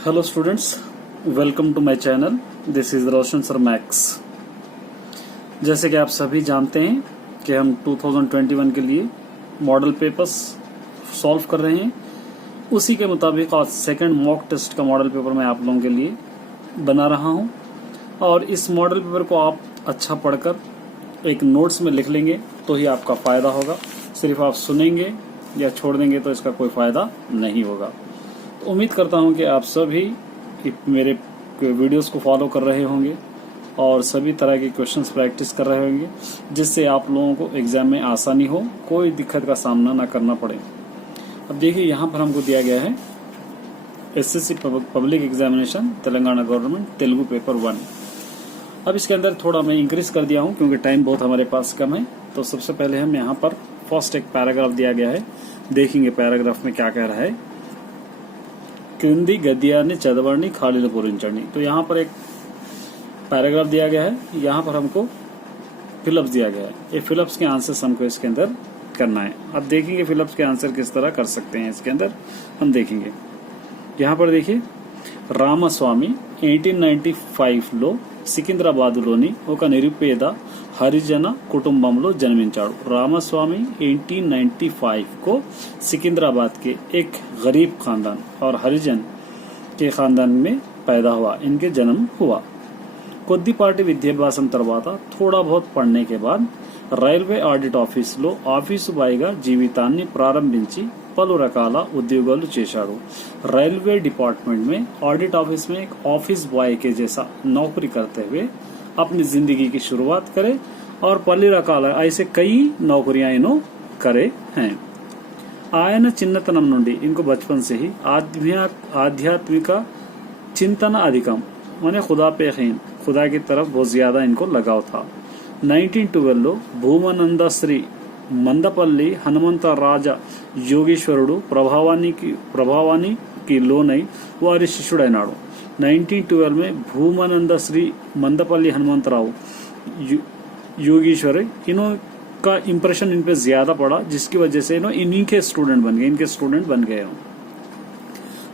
Hello students, welcome to my channel. This is Roshan sir Max. जैसे कि आप सभी जानते हैं कि हम 2021 के लिए मॉडल पेपर्स सॉल्व कर रहे हैं। उसी के मुताबिक आज सेकंड मॉक टेस्ट का मॉडल पेपर मैं आप लोगों के लिए बना रहा हूं और इस मॉडल पेपर को आप अच्छा पढ़कर एक नोट्स में लिख लेंगे तो ही आपका फायदा होगा। सिर्फ आप सुनेंगे या छोड़ देंगे तो इसका कोई फायदा नहीं होगा। तो उम्मीद करता हूं कि आप सभी मेरे वीडियोस को फॉलो कर रहे होंगे और सभी तरह के क्वेश्चंस प्रैक्टिस कर रहे होंगे, जिससे आप लोगों को एग्जाम में आसानी हो, कोई दिक्कत का सामना ना करना पड़े। अब देखिए, यहाँ पर हमको दिया गया है SSC public examination Telangana government Telugu paper 1। अब इसके अंदर थोड़ा मैं इंक्रीज कर दिया हूँ क्योंकि टाइम बहुत हमारे पास कम है। तो सबसे पहले हम यहाँ पर फर्स्ट एक पैराग्राफ दिया गया है, देखेंगे पैराग्राफ में क्या कह रहा है। क्रिंदी गद्याన్ని చదవండి ఖాళీలు పూరించండి। तो यहाँ पर एक पैराग्राफ दिया गया है, यहाँ पर हमको फिलअप्स दिया गया है। ये फिलअप्स के आंसर्स हमको इसके अंदर करना है। अब देखेंगे फिलअप्स के आंसर किस तरह कर सकते हैं। इसके अंदर हम देखेंगे, यहाँ पर देखिए, రామస్వామి 1895లో సికింద్రాబాదులోని ఒక నిరుపేద हरिजन కుటుంబంలో जन्मिंचाడు। रामास्वामी 1895 को सिकंदराबाद के एक गरीब खानदान और हरिजन के खानदान में पैदा हुआ, इनके जन्म हुआ। కొద్దిపాటి విద్యాభ్యాసం తర్వాత थोड़ा बहुत पढ़ने के बाद రైల్వే ఆడిట్ ఆఫీసులో ఆఫీసు బాయ్గా జీవితాన్ని ప్రారంభించి పలు రకాల ఉద్యోగాలు చేశాడు। रेलवे डिपार्टमेंट में ऑडिट ऑफिस में एक ऑफिस बॉय के जैसा नौकरी करते हुए अपनी जिंदगी की शुरुआत करे और पल्ली रकाल ऐसे कई नौकरियां इन्हों करे हैं। ఆయన చిన్నతనం నుండి, इनको बचपन से ही आध्यात्मिक चिंतन अधिकम माने खुदा पे यकीन, खुदा की तरफ बहुत ज्यादा इनको लगाव था। 1912 లో భూమానంద శ్రీ మందపల్లి హనుమంతరాజ యోగీశ్వరుడు ప్రభావానికి లోనై వారి శిష్యుడైనాడు। 1912 में भूमानंद श्री मंदपल्ली हनुमंतराव योगीश्वर, इनका इंप्रेशन इन पे ज्यादा पड़ा, जिसकी वजह से इन्हीं के स्टूडेंट बन गए, इनके स्टूडेंट बन गए।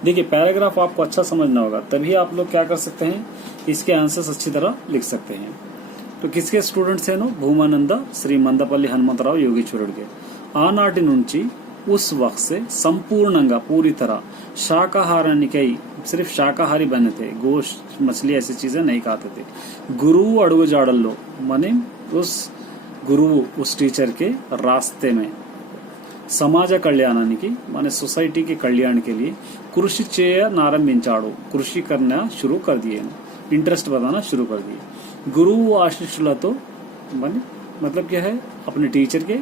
देखिए, पैराग्राफ आपको अच्छा समझना होगा, तभी आप लोग क्या कर सकते हैं, इसके आंसर्स अच्छी तरह लिख सकते हैं। तो किसके स्टूडेंट्स हैं? भूमानंद श्री मंदपल्ली हनुमंतराव योगीश्वरुడు के। ఆనాటి నుంచి उस वक्त से संपूर्णंगा पूरी तरह शाकाहारानिकई, सिर्फ शाकाहारी बने थे, गोश्त मछली ऐसी चीजें नहीं खाते थे। गुरु अड़ुगु जाड़ल्लो माने उस गुरु, उस टीचर के रास्ते में समाज कल्याणानिकी माने सोसाइटी के कल्याण के लिए कृषि చేయనారంభించాడు, कृषि करना शुरू कर दिए, इंटरेस्ट बताना शुरू कर दिए। गुरु आशीर्वाद माने मतलब क्या है, अपने टीचर के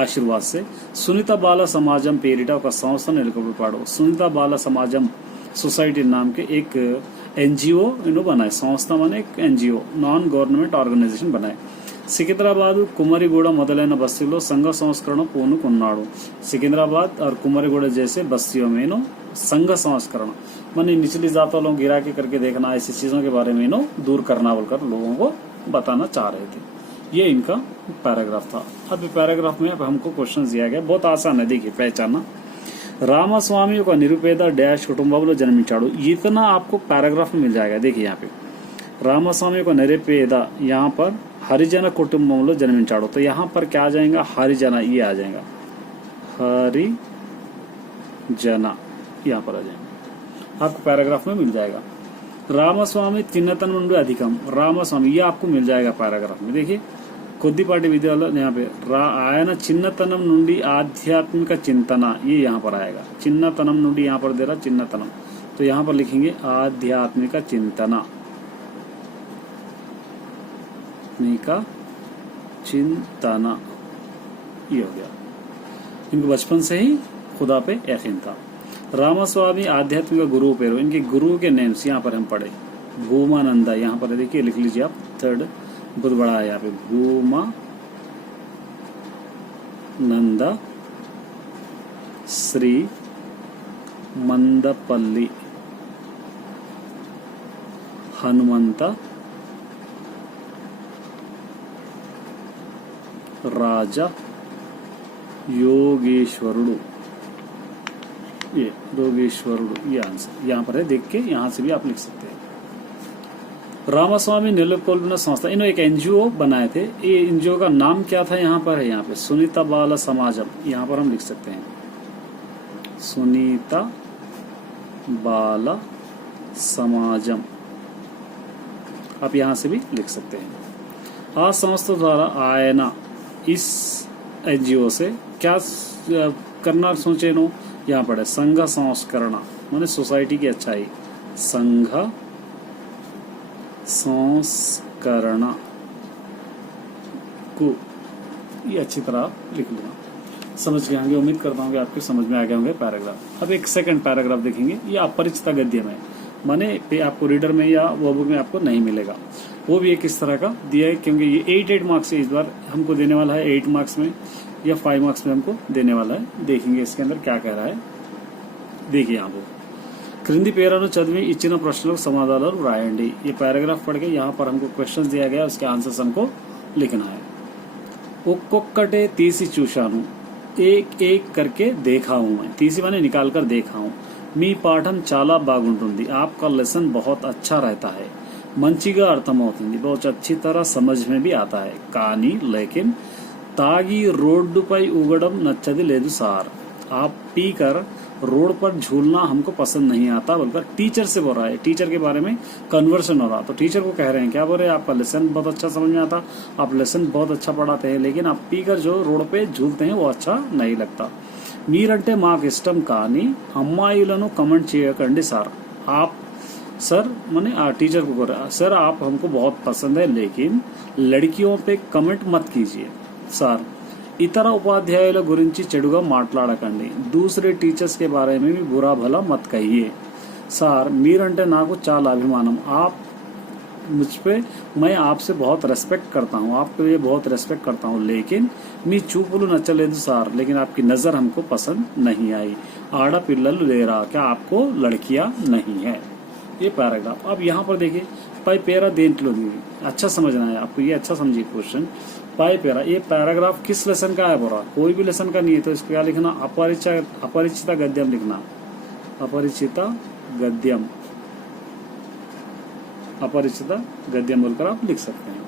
आशीर्वाद से सुनीता बाला समाजम पेरिटा ఒక సంస్థ నెలకొల్పాడు। सुनीता बाला समाजम सोसाइटी नाम के एक एनजीओ इन्हों बनाए, संस्था माने एक एनजीओ, नॉन गवर्नमेंट ऑर्गेनाइजेशन बनाए। సికింద్రాబాద్ కుమరిగూడ మొదలైన బస్తీలో సంఘ సంస్కరణ పూనుకున్నాడు। सिकंदराबाद और कुमरीगुड़ा जैसे बस्तियों में इन्हों संघ संस्करण माने निचली जातों लोग गिरा के करके देखना, ऐसी चीजों के बारे में इन्हों दूर करना बोलकर लोगों को बताना चाह रहे थे। ये इनका पैराग्राफ था। अब पैराग्राफ में अब हमको क्वेश्चन दिया गया, बहुत आसान है, देखिए पहचानना। రామస్వామి ఒక నిరుపేద డాష్ కుటుంబంలో జన్మించాడు, इतना आपको पैराग्राफ में मिल जाएगा। देखिए यहाँ पे రామస్వామి ఒక నిరుపేద, यहाँ पर हरिजन कुटुंबंలో जन्मिంచాడు, तो यहाँ पर क्या आ जाएगा, हरिजन, ये आ जाएगा हरिजन, यहाँ पर आ जाएगा, आपको पैराग्राफ में मिल जाएगा। రామస్వామి చిన్నతనం నుండి अधिकम, రామస్వామి ये आपको मिल जाएगा पैराग्राफ में। देखिए, కొద్దిపాటి విద్యాలో यहाँ पे ఆయన చిన్నతనం నుండి आध्यात्मिक चिंतन, ये यहाँ पर आएगा। చిన్నతనం నుండి यहाँ पर दे रहा చిన్నతనం, तो यहाँ पर लिखेंगे आध्यात्मिक चिंतन, चिंतना, ये हो गया। इनको बचपन से ही खुदा पे यकीन था। रामस्वामी आध्यात्मिक गुरु पेरो, इनके गुरु के नेम्स यहाँ पर हम पढ़े। भूमानंदा, यहाँ पर देखिए, लिख लीजिए आप, थर्ड बहुत बड़ा है यहाँ पे, भूमानंद श्री मंदपल्ली हनुमंत రాజ యోగేశ్వరుడు ये रोगेश्वरुडु, ये आंसर यहाँ पर है, देख के यहाँ से भी आप लिख सकते हैं। रामास्वामी नेलकोल्विन संस्था, इन्होंने एक एनजीओ बनाए थे। ये एनजीओ का नाम क्या था? यहाँ पर है, यहाँ पे सुनीता बाला समाजम, यहाँ पर हम लिख सकते हैं सुनीता बाला समाजम, आप यहाँ से भी लिख सकते हैं। आज संस्था द्वारा आयना, इस एनजीओ से क्या करना सोचे नो, यहाँ पर है संघ संस्करण, माने सोसाइटी की अच्छाई, संघ संस्करण को, ये अच्छी तरह लिख लेना। समझ गए होंगे, उम्मीद करता हूँ कि आपके समझ में आ गए होंगे पैराग्राफ। अब एक सेकंड पैराग्राफ देखेंगे, ये अपरिचित गद्य में, माने आपको रीडर में या वो बुक में आपको नहीं मिलेगा। वो भी एक इस तरह का दिया है, क्योंकि ये 8 मार्क्स से इस बार हमको देने वाला है, 8 मार्क्स में या 5 मार्क्स में हमको देने वाला है। देखेंगे इसके अंदर क्या कह रहा है, देखिए यहाँ पर క్రింది పేరాను చదివి ఇచ్చిన ప్రశ్నలకు సమాధానాలు రాయండి। ये पैराग्राफ पढ़ के यहाँ पर हमको क्वेश्चन दिया गया, उसके आंसर्स हमको लिखना है। ఒక్కొక్కటే తీసి చూశాను, एक एक करके देखा हूँ मैं, तीसी माने निकाल कर देखा हूँ। మీ పాఠం చాలా బాగుంటుంది, आपका लेसन बहुत अच्छा रहता है। మంచిగా అర్థమవుతుంది, बहुत अच्छी तरह समझ में भी आता है। కానీ लेकिन తాగి రోడ్డుపై ఊగడం నచ్చది లేదు సార్। आप पीकर रोड पर झूलना हमको पसंद नहीं आता, बोलकर टीचर से बोल रहा है। टीचर के बारे में कन्वर्सन हो रहा, तो टीचर को कह रहे हैं, क्या बोल रहे हैं, आपका लेसन बहुत अच्छा समझ में आता, आप लेसन बहुत अच्छा पढ़ाते हैं, लेकिन आप पीकर जो रोड पे झूलते हैं वो अच्छा नहीं लगता। మీరంటే మాకు ఇష్టం కానీ అమ్మాయిలను కమెంట్ చేయకండి సార్। आप सर मैंने टीचर को बोल रहा, सर आप हमको बहुत पसंद है, लेकिन लड़कियों पे कमेंट मत कीजिए సార్। ఇతర ఉపాధ్యాయుల గురించి చెడుగా మాట్లాడకండి, दूसरे टीचर्स के बारे में भी बुरा भला मत कहिए సార్। మీరంటే నాకు చాలా అభిమానం, आप मुझ पे, मैं आपसे बहुत रेस्पेक्ट करता हूँ, आपके लिए बहुत रेस्पेक्ट करता हूँ, लेकिन मी చూపులు నచ్చలేదు సార్, लेकिन आपकी नजर हमको पसंद नहीं आई। ఆడపిల్లలు లేరా, क्या आपको लड़कियां नहीं है। ये पैराग्राफ। अब यहाँ पर देखिए पाई पेरा देंట్లో दी, अच्छा समझना है आपको, ये अच्छा समझिए क्वेश्चन। पाई पेरा, ये पैराग्राफ किस लेसन का है बोला, कोई भी लेसन का नहीं है, तो इसको क्या लिखना, अपरिचिता गद्यम लिखना, अपरिचिता गद्यम, अपरिचिता गद्यम बोलकर आप लिख सकते हैं।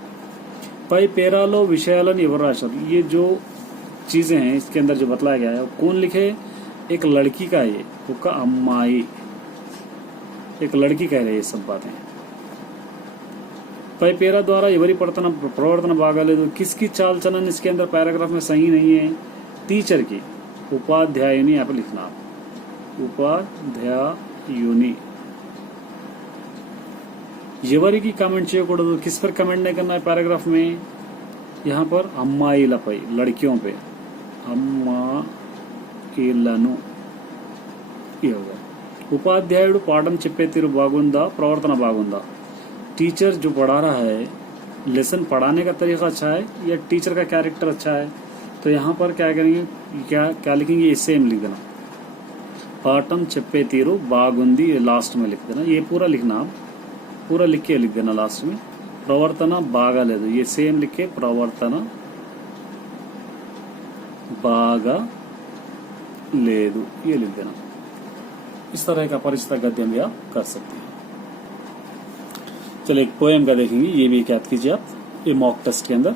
पै पेरालो विषयालन ఎవరు రాశారు, ये जो चीजें हैं इसके अंदर जो बतलाया गया है कौन लिखे, एक लड़की का, ये उसका अम्माई, एक लड़की कह रही है ये सब बातें। पै पेरा द्वारा ఎవరి प्रवर्तन బాగాలేదు, किसकी चाल चलन इसके अंदर पैराग्राफ में सही नहीं है, टीचर की, उपाध्यायुनी यहाँ पे लिखना, उपाध्यायुनी। ఎవరికి కమెంట్ చేయకూడదు, किस पर कमेंट नहीं करना है पैराग्राफ में, यहाँ पर అమ్మాయిలపై, लड़कियों पे, అమ్మాయిలను, ये होगा। ఉపాధ్యాయుడు పాఠం చెప్పే తీరు బాగుందా, ప్రవర్తన బాగుందా, टीचर जो पढ़ा रहा है, लेसन पढ़ाने का तरीका अच्छा है या टीचर का कैरेक्टर अच्छा है, तो यहाँ पर क्या करेंगे, क्या लिखेंगे, ये सेम लिख देना, पाठम చెప్పే తీరు బాగుంది लास्ट में लिख देना, ये पूरा लिखना, आप पूरा लिख के लिख देना लास्ट में। प्रवर्तन బాగాలేదు, ये सेम लिख के प्रवर्तन బాగాలేదు, ये लिख देना। इस तरह का अपरिचित गद्य भी आप कर सकते हैं। चलिए एक पोएम का देखेंगे, ये भी याद कीजिए आप, ये मॉक टेस्ट के अंदर।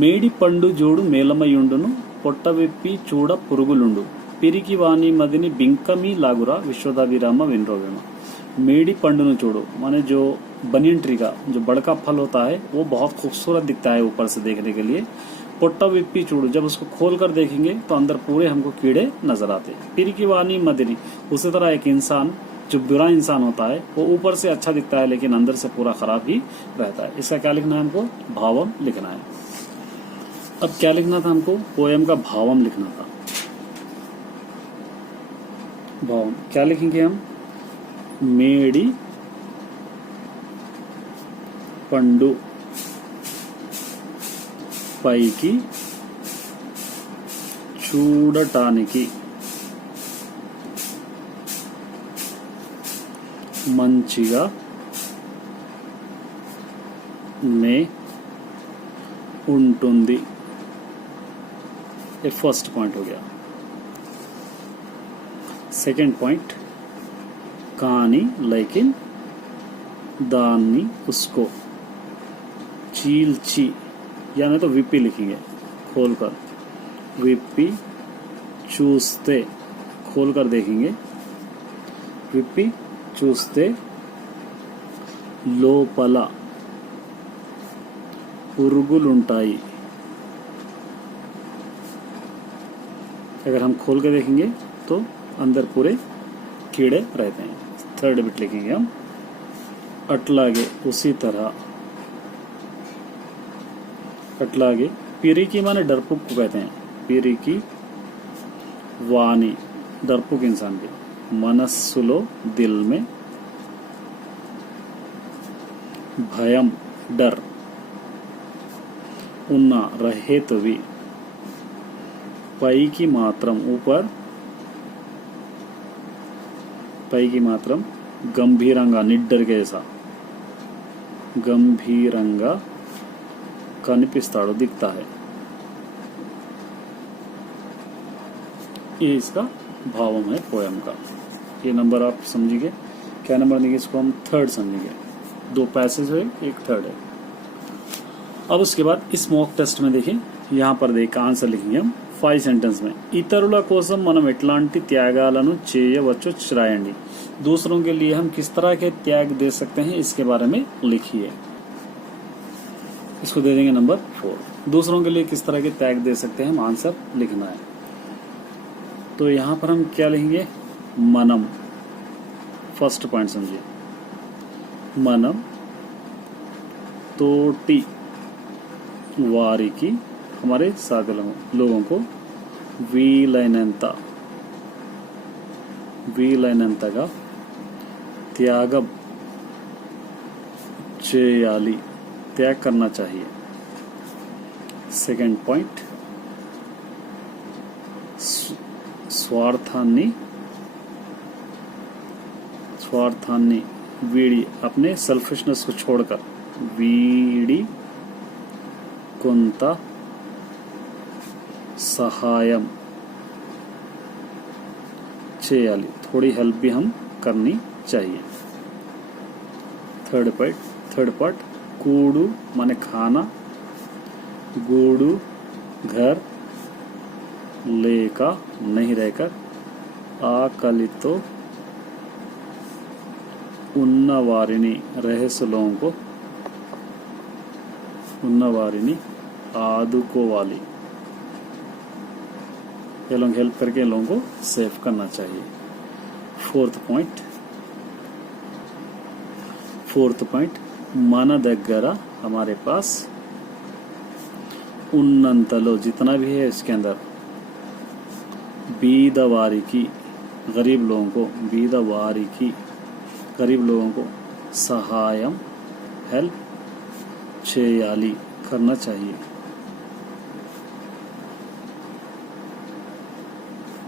మేడి పండు జోడు మేలమయుండును, పొట్ట వెప్పి చూడ పురుగులుండు, పిరికి వాణి మదిని బింకమి లాగురా, विश्वदाभिराम विनरोवेमा। मेडी पंडू चोड़ो माने जो बनियन ट्री का जो बड़का फल होता है वो बहुत खूबसूरत दिखता है ऊपर से देखने के लिए। पोट्टा विप्पी चूड़ो, जब उसको खोल कर देखेंगे तो अंदर पूरे हमको कीड़े नजर आते हैं। पिर की वानी मदनी, उसी तरह एक इंसान जो बुरा इंसान होता है वो ऊपर से अच्छा दिखता है लेकिन अंदर से पूरा खराब ही रहता है। इसका क्या लिखना है, हमको भावम लिखना है। अब क्या लिखना था हमको, पोएम का भावम लिखना था। भावम क्या लिखेंगे हम, మేడి పండు పైకి చూడటానికి మంచిగా నే ఉంటుంది, ये फर्स्ट पॉइंट हो गया। సెకండ్ పాయింట్ కానీ लेकिन दानी उसको चीलची या नहीं तो विपी लिखेंगे खोलकर विपी चूसते खोलकर देखेंगे विपी चूसते लोपला पुरुगुलुंटाई अगर हम खोल के देखेंगे तो अंदर पूरे कीड़े रहते हैं। थर्ड बिट लिखेंगे हम अटलागे उसी तरह अटलागे पीरिकी माने डरपुक को कहते हैं पीरिकी वानी डरपुक इंसान के मनस्सुलो दिल में भयम डर उन्ना रहे तो भी पई की मात्रम ऊपर पई की मात्रम गंभीरंगा निड्डर के जैसा गंभीरंगा कनिपिस्ताड़ो दिखता है। ये इसका भावम है पोयम का। ये नंबर आप समझिए क्या नंबर देंगे इसको हम थर्ड समझेंगे। दो पैसेज है एक थर्ड है। अब उसके बाद इस मॉक टेस्ट में देखिए यहाँ पर देखिए आंसर लिखेंगे हम 5 सेंटेंस में ఇతరుల కోసం మనం ఎట్లాంటి త్యాగాలను చేయవచ్చో రాయండి। दूसरों के लिए हम किस तरह के त्याग दे सकते हैं इसके बारे में लिखिए। इसको दे देंगे नंबर 4। दूसरों के लिए किस तरह के त्याग दे सकते हैं हम आंसर लिखना है। तो यहाँ पर हम क्या लिखेंगे मनम फर्स्ट पॉइंट समझिए मनम तोटी वारी की हमारे साथ लोगों को వీలైనంతగా त्यागम చేయాలి त्याग करना चाहिए। सेकंड पॉइंट स्वार्थान्नी वीड़ी अपने सेल्फिशनेस को छोड़कर वीड़ी కొంత सहायम చేయాలి थोड़ी हेल्प भी हम करनी चाहिए। थर्ड पार्ट कूड़ू माने खाना गूड़ू घर लेका नहीं रहकर ఆకలితో ఉన్నవారిని रहस्यलोगों को ఉన్నవారిని आदुकोवाली ये लोग हेल्प करके लोगों को सेव करना चाहिए। फोर्थ पॉइंट मन दग्गरा हमारे पास उन्नंतलो जितना भी है इसके अंदर बीदवारी की गरीब लोगों को गरीब लोगों को सहायम हेल्प చేయాలి करना चाहिए।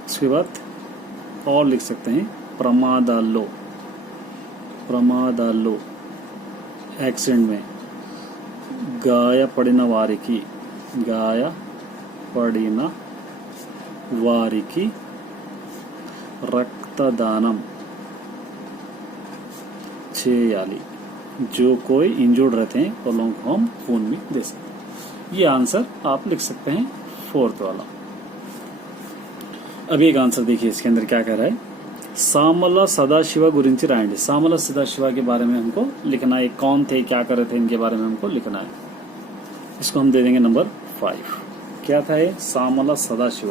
उसके बाद और लिख सकते हैं प्रमादालो एक्सीडेंट में గాయపడిన వారికి రక్తదానం చేయాలి। जो कोई इंजर्ड रहते हैं और लोगों को हम खून भी दे सकते हैं। ये आंसर आप लिख सकते हैं फोर्थ वाला। अभी एक आंसर देखिए इसके अंदर क्या कह रहा है सामला सदाशिव गुरिंची रायंडी। सामला सदाशिव के बारे में हमको लिखना है कौन थे क्या कर रहे थे इनके बारे में हमको लिखना है। इसको हम दे देंगे नंबर 5। क्या था ये सामला सदाशिव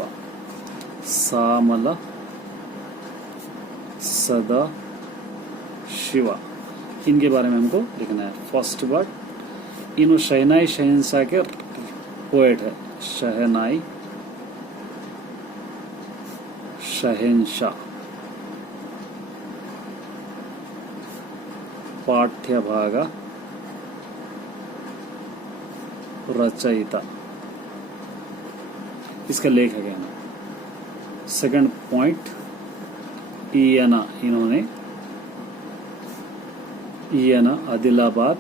इनके बारे में हमको लिखना है। फर्स्ट वर्ड इन शहनाई शहनशाह के पोएट है शहनाई शहनशाह पाठ्यभाग रचयिता इसका लेखक है। सेकंड पॉइंट इन्होंने आदिलाबाद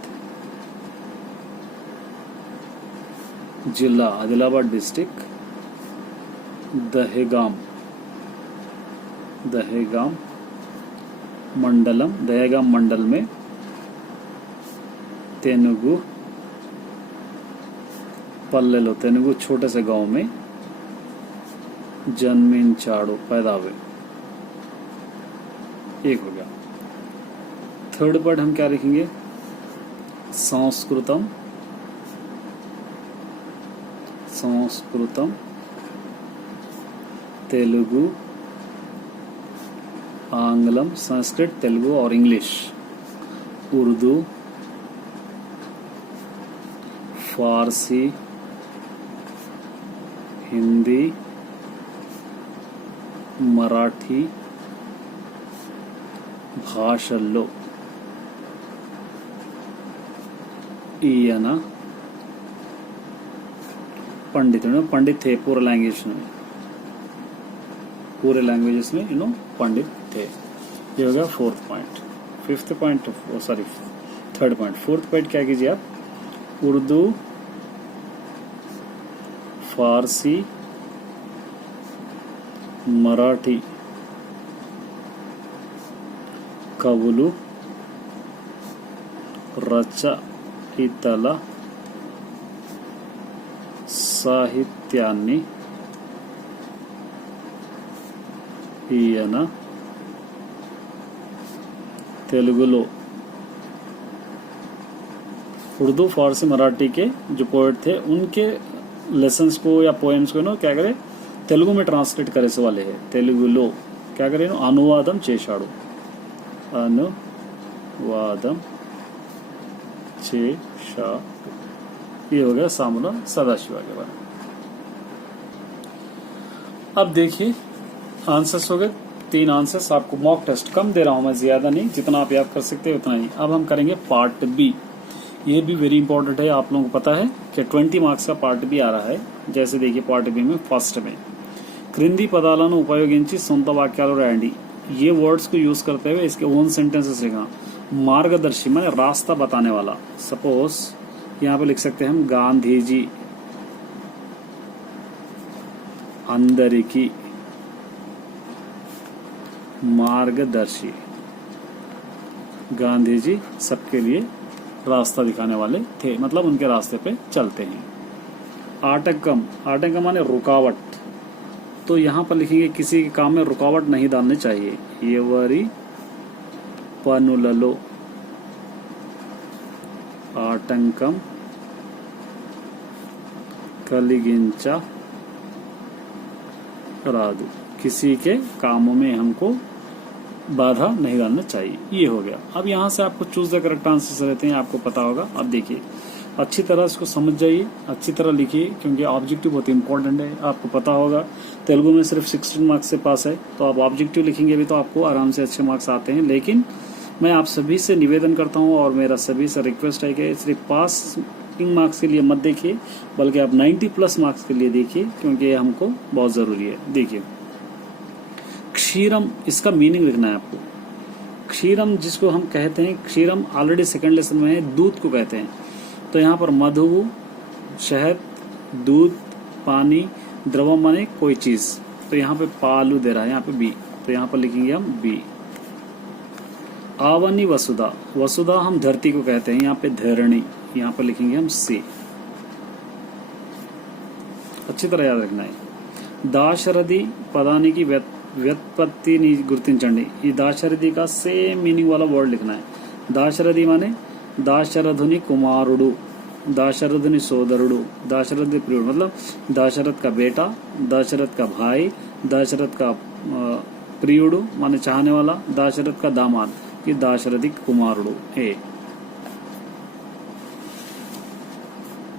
जिला आदिलाबाद डिस्ट्रिक्ट दहेगाम दहेगाम मंडलम, दहेगाम मंडल में तेनुगु पल्लेलो, तेनुगु छोटे से गांव में जन्मिंचाड़ो पैदा हुए। एक हो गया। थर्ड पार्ट हम क्या लिखेंगे? संस्कृतम, संस्कृतम तेलुगु आंग्लम, संस्कृत तेलुगु और इंग्लिश, उर्दू फारसी हिंदी मराठी భాషల్లో ఈయన पंडित पंडित थे पूरे लैंग्वेज में, पूरे लैंग्वेजेस में पंडित थे। ये हो गया fourth point. Fifth point, sorry third point. Fourth point क्या कीजिए आप? उर्दू फारसी मराठी కవులు రచయితల సాహిత్యాన్ని ఈయన తెలుగులో, उर्दू फारसी मराठी के जो पोएट थे उनके लेसन्स को या पोएम्स को क्या करे, तेलुगु में ट्रांसलेट करे से वाले है। तेलुगुलो क्या करे? अनुवादम చేశాడు, अनुवादम చేశాడు। ये हो गया सामुला सदाशिवा के बारे में। अब देखिए आंसर्स हो गए, 3 आंसर्स। आपको मॉक टेस्ट कम दे रहा हूं मैं, ज्यादा नहीं, जितना आप याद कर सकते हैं उतना ही। अब हम करेंगे पार्ट बी। ये भी वेरी इंपॉर्टेंट है, आप लोगों को पता है कि 20 मार्क्स का पार्ट बी आ रहा है। जैसे देखिए पार्ट बी में फर्स्ट में क्రింది పదాలను ఉపయోగించి సొంత వాక్యాలు రాయండి। ये वर्ड्स को यूज करते हुए इसके ओन सेंटेंसेस लिखना। मार्गदर्शी माने रास्ता बताने वाला। सपोज यहाँ पे लिख सकते हैं हम गांधी जी अंदरिकी मार्गदर्शी। गांधी जी सबके लिए रास्ता दिखाने वाले थे, मतलब उनके रास्ते पे चलते हैं। आटंकम, आटंकम माने रुकावट, तो यहाँ पर लिखेंगे किसी के काम में रुकावट नहीं डालनी चाहिए। एवरी पनुలలో आटंकम కలిగించరాదు, किसी के कामों में हमको बाधा नहीं डालना चाहिए। ये हो गया। अब यहाँ से आपको चूज द करेक्ट आंसर रहते हैं, आपको पता होगा। अब देखिए अच्छी तरह इसको समझ जाइए, अच्छी तरह लिखिए, क्योंकि ऑब्जेक्टिव बहुत इंपॉर्टेंट है। आपको पता होगा तेलुगु में सिर्फ 16 मार्क्स से पास है, तो आप ऑब्जेक्टिव लिखेंगे भी तो आपको आराम से अच्छे मार्क्स आते हैं। लेकिन मैं आप सभी से निवेदन करता हूँ और मेरा सभी से रिक्वेस्ट है कि सिर्फ पासिंग मार्क्स के लिए मत देखिए, बल्कि आप 90+ मार्क्स के लिए देखिए, क्योंकि ये हमको बहुत जरूरी है। देखिए क्षीरम, इसका मीनिंग लिखना है आपको। क्षीरम जिसको हम कहते हैं, क्षीरम ऑलरेडी सेकंड लेसन में है, दूध को कहते हैं। तो यहाँ पर मधु, शहद, दूध, पानी, द्रवम माने कोई चीज, तो यहाँ पे पालू दे रहा है, यहाँ पे बी, तो यहाँ पर लिखेंगे हम बी। आवनी वसुधा, वसुधा हम धरती को कहते हैं, यहाँ पे धरणी, यहाँ पर लिखेंगे हम सी। अच्छी तरह याद रखना है। दाशरथी पदानी की व्युत्पत्ति गुर्तिंचंडी, ये दाशरथी का सेम मीनिंग वाला वर्ड लिखना है। दाशरथी माने दाशरथुनि कुमारुडु, दाशरथुनि सोदरुडु, दाशरथि प्रियुडु, मतलब दाशरथ का बेटा, दाशरथ का भाई, दाशरथ का प्रियुडु माने चाहने वाला, दाशरथ का दामाद, ये दाशरथि कुमारुडु है।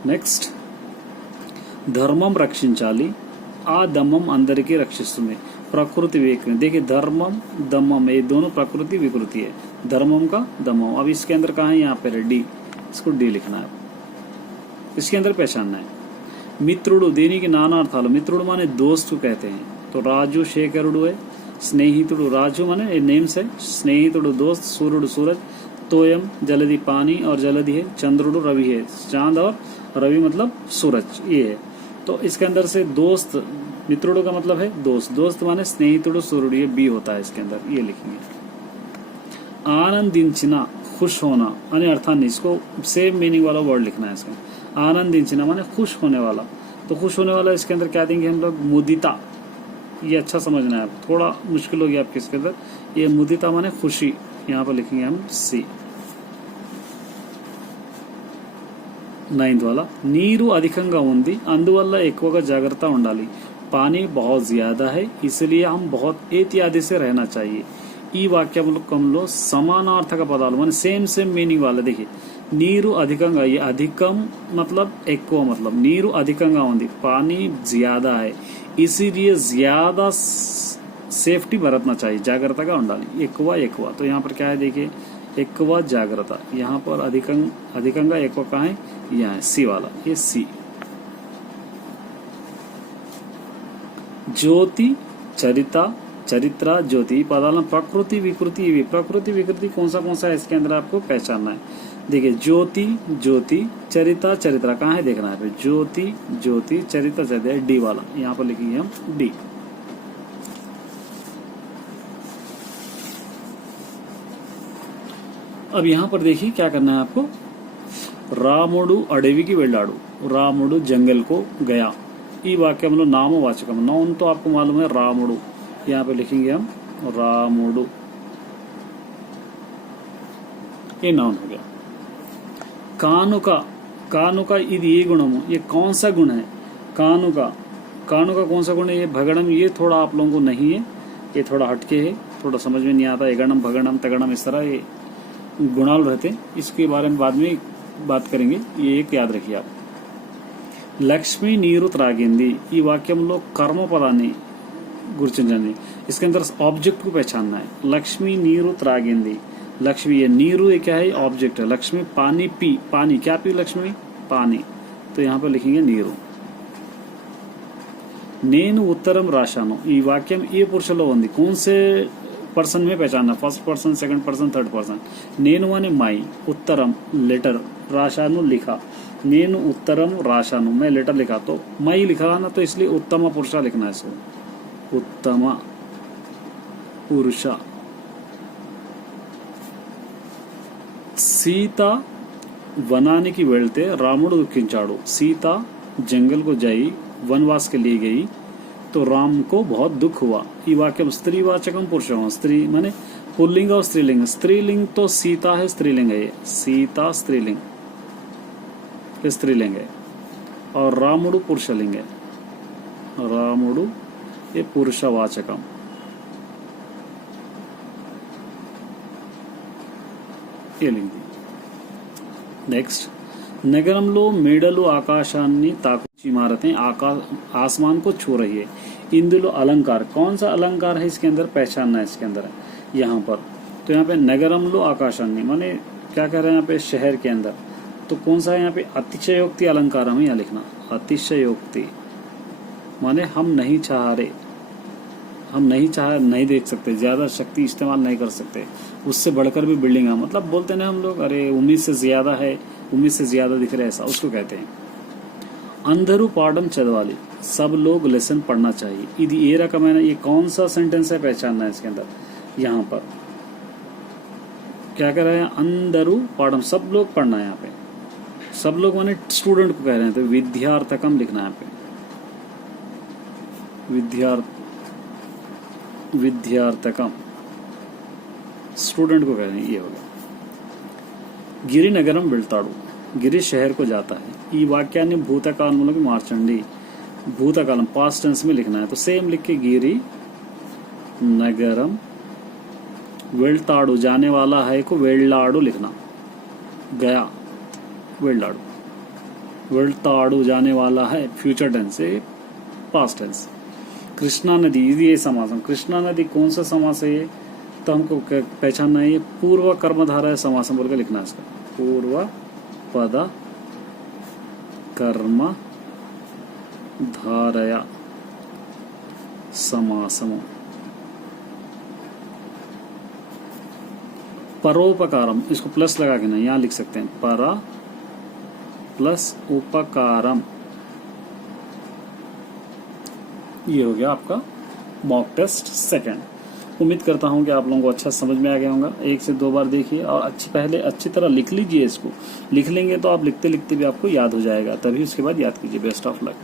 నెక్స్ట్ ధర్మం రక్షించాలి, ఆ దమ్మం అందరికీ రక్షిస్తుంది। प्रकृति विकृति, देखिए धर्मम दम्मम ये दोनों प्रकृति विकृति है। धर्मम का दम्मम, अब इसके अंदर कहा है? यहाँ पे डी, इसको डी लिखना है, इसके अंदर पहचानना है। मित्रुडु, देने के नाना अर्थाలు। मित्रुडु माने दोस्त को कहते हैं, तो राजू शेखरुडु है। स्नेहितुडु, राजू माने नेम्स है, स्नेहितुडु दोस्त, सूर्युडु सूरज, तोयम जलधि पानी और जलधि है, चंद्रुडु रवि है, चांद और रवि मतलब सूरज ये है। तो इसके अंदर से दोस्त, मित्रुडु का मतलब है दोस्त, दोस्त माने स्नेहितुडु सुरुडु, ये बी होता है इसके अंदर, ये लिखेंगे। आनंदिंचिना खुश होना अने अर्थान्नी, इसको सेम मीनिंग वाला वर्ड लिखना है इसका। आनंदिंचिना माने खुश होने वाला, तो खुश होने वाला इसके अंदर क्या देंगे हम लोग, मुदिता। ये अच्छा समझना है, थोड़ा मुश्किल हो गया आपके इसके अंदर। ये मुदिता माने खुशी, यहाँ पर लिखेंगे हम सी। 9th वाला, నీరు అధికంగా ఉంది అందువల్ల ఎక్కువగా జాగ్రత్త ఉండాలి, पानी बहुत ज्यादा है इसलिए हम बहुत एहतियाती से रहना चाहिए। ఈ వాక్యంలో సమానార్థక పదాలు మన సేమ్ మీనింగ్ వాళ్ళ देखिए, నీరు అధికంగా, ये अधिकम मतलब ఎక్కువ, मतलब నీరు అధికంగా ఉంది, पानी ज्यादा है इसीलिए ज्यादा सेफ्टी बरतना चाहिए, जागृता ఉండాలి, ఎక్కువ ఎక్కువ। तो यहाँ पर क्या है देखिए, ఎక్కువ జాగ్రత్త, यहाँ पर अधिकंगा ఎక్కువ कहाँ है, यहाँ है सी वाला, ये सी। ज्योति चरिता चरित्रा ज्योति पदाला प्रकृति विकृति, प्रकृति विकृति कौन सा है इसके अंदर आपको पहचानना है। देखिए ज्योति ज्योति, चरिता चरित्रा कहाँ है देखना है, ज्योति ज्योति, चरिता चरित्रा, डी वाला, यहाँ पर लिखेंगे हम डी। अब यहाँ पर देखिए क्या करना है आपको, రాముడు అడవికి వెళ్ళాడు, రాముడు जंगल को गया। ఈ వాక్యంలో నామవాచకం, नाउन तो आपको मालूम है రాముడు, यहाँ पे लिखेंगे हम రాముడు, ये नाउन हो गया। కానుక, కానుక ఇది ఏ गुणम, ये कौन सा गुण है, కానుక, कानुका कौन सा गुण है, ये भगड़म, ये थोड़ा आप लोगों को नहीं है, ये थोड़ा हटके है, थोड़ा समझ में नहीं आता, एगणम भगड़म तगड़म इस तरह ये गुणाल रहते, इसके बारे में बाद में बात करेंगे, ये एक याद रखिए आप। లక్ష్మి నీరు త్రాగింది, ఈ వాక్యంలో కర్మ పదాన్ని గుర్తించండి, इसके अंदर ऑब्जेक्ट को पहचानना है। लक्ष्मी नीरू त्रागिंदी, लक्ष्मी ये नीरू ये क्या है, ऑब्जेक्ट है। लक्ष्मी पानी पी, पानी क्या पी लक्ष्मी, पानी, तो यहाँ पर लिखेंगे नीरू। నేను ఉత్తరం రాశాను, ఈ వాక్యం ఏ పురుషులో ఉంది, कौन से पर्सन में पहचानना, first person, second person, third person. నేను माने माई, उत्तरम लेटर, राशानु लिखा, నేను उत्तरम राशानु मैं लेटर लिखा, तो मई लिखा ना, तो इसलिए उत्तम पुरुषा लिखना है इसको, उत्तम पुरुष। సీత వనానికి వెళ్తే రాముడు దుఃఖించాడు, సీత जंगल को जाई, वनवास के लिए गई, तो राम को बहुत दुख हुआ। ये वाक्य स्त्रीवाचकम पुरुषम, स्त्री माने पुल्लिंग और स्त्रीलिंग, स्त्रीलिंग तो सीता है, स्त्रीलिंग है ये, सीता स्त्रीलिंग, स्त्रीलिंग है, और रामुडु पुरुषलिंग है, रामुडु ये पुरुषवाचकम। ये लिख दी। नेक्स्ट, नगरंलो मेडलु आकाशाన్ని తాకుచి इमारतें आसमान को छू रही है। इंदुलो अलंकार, कौन सा अलंकार है इसके अंदर पहचानना है, इसके अंदर यहाँ पर, तो यहाँ पे नगरंलो आकाशाన్ని माने क्या कह रहे हैं यहाँ पे, शहर के अंदर, तो कौन सा है यहाँ पे, अतिशयोक्ति अलंकार हमें यहाँ लिखना, अतिशयोक्ति माने हम नहीं चाह रहे, हम नहीं देख सकते, ज्यादा शक्ति इस्तेमाल नहीं कर सकते, उससे बढ़कर भी बिल्डिंग है, मतलब बोलते ना हम लोग, अरे उम्मीद से ज्यादा है, उम्मीद से ज्यादा दिख रहा है, ऐसा उसको कहते हैं। अंधरू पाठम चदवाली, सब लोग लेसन पढ़ना चाहिए। इधर ये रकम है ना, ये कौन सा सेंटेंस है पहचानना है इसके अंदर। यहाँ पर क्या कह रहे हैं, अंधरू पाठम सब लोग पढ़ना है, यहाँ पे सब लोग माने स्टूडेंट को कह रहे हैं, तो विद्यार्थकम लिखना है यहाँ पे, विद्यार्थकम स्टूडेंट को कह रहे हैं, ये होगा। गिरी नगरम వెళ్తాడు, गिरी शहर को जाता है। ఈ వాక్యాన్ని భూతకాలంలోకి మార్చండి, भूतकालम पास्ट टेंस में लिखना है, तो सेम लिख के गिरी नगरम వెళ్తాడు, जाने वाला है को వెళ్ళాడు लिखना, गया వెళ్ళాడు, వెళ్తాడు जाने वाला है फ्यूचर टेंस से पास्ट टेंस। कृष्णा नदी, ये समासम, कृष्णा नदी कौन सा समास है ये, तो हमको पहचानना है, ये पूर्व कर्मधारय समासम बोल के लिखना है इसका, पूर्व पद कर्म धारय समासम। परोपकारम, इसको प्लस लगा के ना यहाँ लिख सकते हैं, परा प्लस उपकारम, ये हो गया आपका मॉक टेस्ट सेकंड। उम्मीद करता हूं कि आप लोगों को अच्छा समझ में आ गया होगा। 1 से 2 बार देखिए और पहले अच्छी तरह लिख लीजिए। इसको लिख लेंगे तो आप लिखते लिखते भी आपको याद हो जाएगा, तभी उसके बाद याद कीजिए। Best of luck.